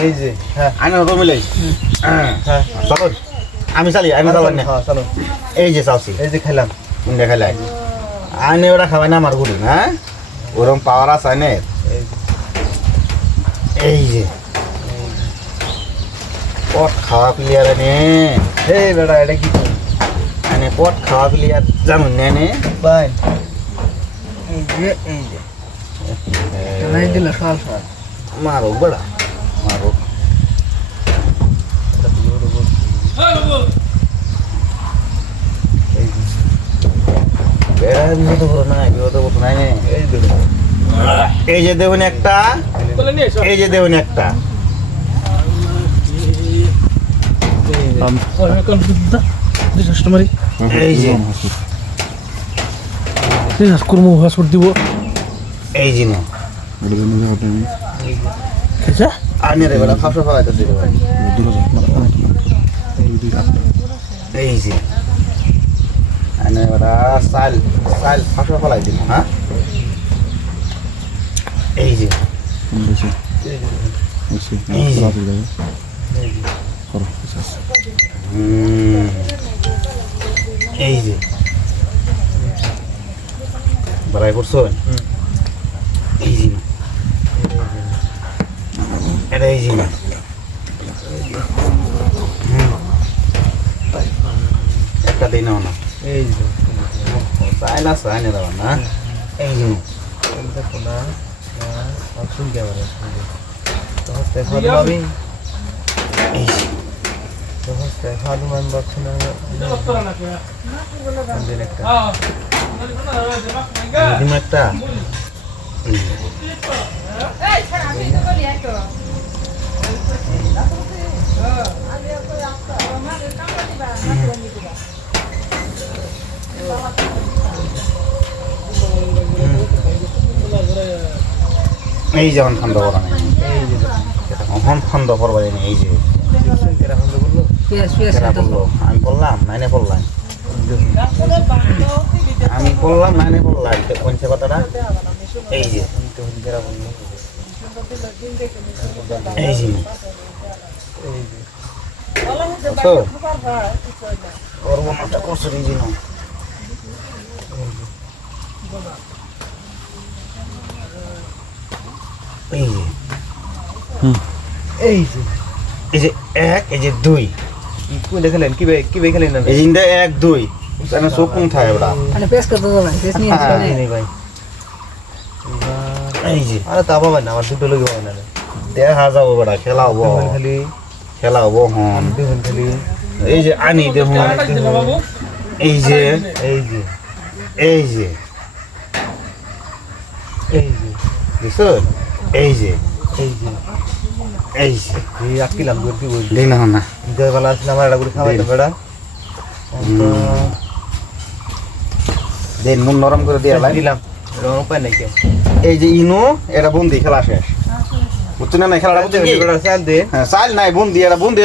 এই যে আইনা তো মিলাই চলো আমি চালি আমি চালান না চলো এই যে চালছি এই যে খেলাম দেখালাই আইনে ওরা খাওয়াই না আমার গুলি না ওরকম পাওয়ার আছে আইনে এই যে পট খাওয়া প্লেয়ার নে এই বেটা এটা কি আইনে পট খাওয়া প্লেয়ার জানুন না নে ভাই এই যে এই দিল সাল সাল মারো বড়া মারো এই যে দেখুন একটা এই যে দেখুন একটা এই যে দিব এই যে না আনে রে বেলা ফাঁসা ফেলাইতেছি এই যে আনে বেলা সাল সাল ফাঁসা ফেলাই দিন হ্যাঁ এই যে এই যে বাড়াই করছো এই যে এটা এই যে একটা দিন না এই যে চাইলা চাইনে দাও না এই যে দেখো না অপশন ক্যামেরা তো হচ্ছে আমি এই তো হচ্ছে হালুমান বক্স না দিন একটা এই ছাড়া আমি তো করি আইতো এই যেমন খন্দ করা নেই এখন খন্দ করবো এই যে আমি বললাম নাইনে পড়লাম আমি বললাম নাইনে পড়লাম কোনছে কথাটা এই যে এই যে ওর মনটা করছে এই যে এই যে এই যে এই যে এক এই যে দুই কোন দেখলেন কি ভাই খেলেন না এই যে এক দুই জানা সব কোন থাকে ওটা মানে পেস করতে হবে পেস নিয়ে আসলে নেই ভাই এই যে আরে তা বাবা না আমার দুটো লোক হবে না দেখা যাবো বড়া খেলা হবো খালি খেলা হবো হন দেখুন খালি এই যে আনি দেখুন এই যে এই যে এই যে এই যে দেখছো এই যে এই যে এই যে এই আকিলাম গতি বল দেই না না দেই বলা আছে আমার এটা করে খাওয়াই বেড়া দেন নুন নরম করে দিয়া দিলাম এরকম উপায় নাই কি এই যে ইনো এটা বন্দি খেলা শেষ বুঝছেন না খেলাটা বুঝছেন কি চাল দে হ্যাঁ চাল নাই বন্দি এটা বন্দি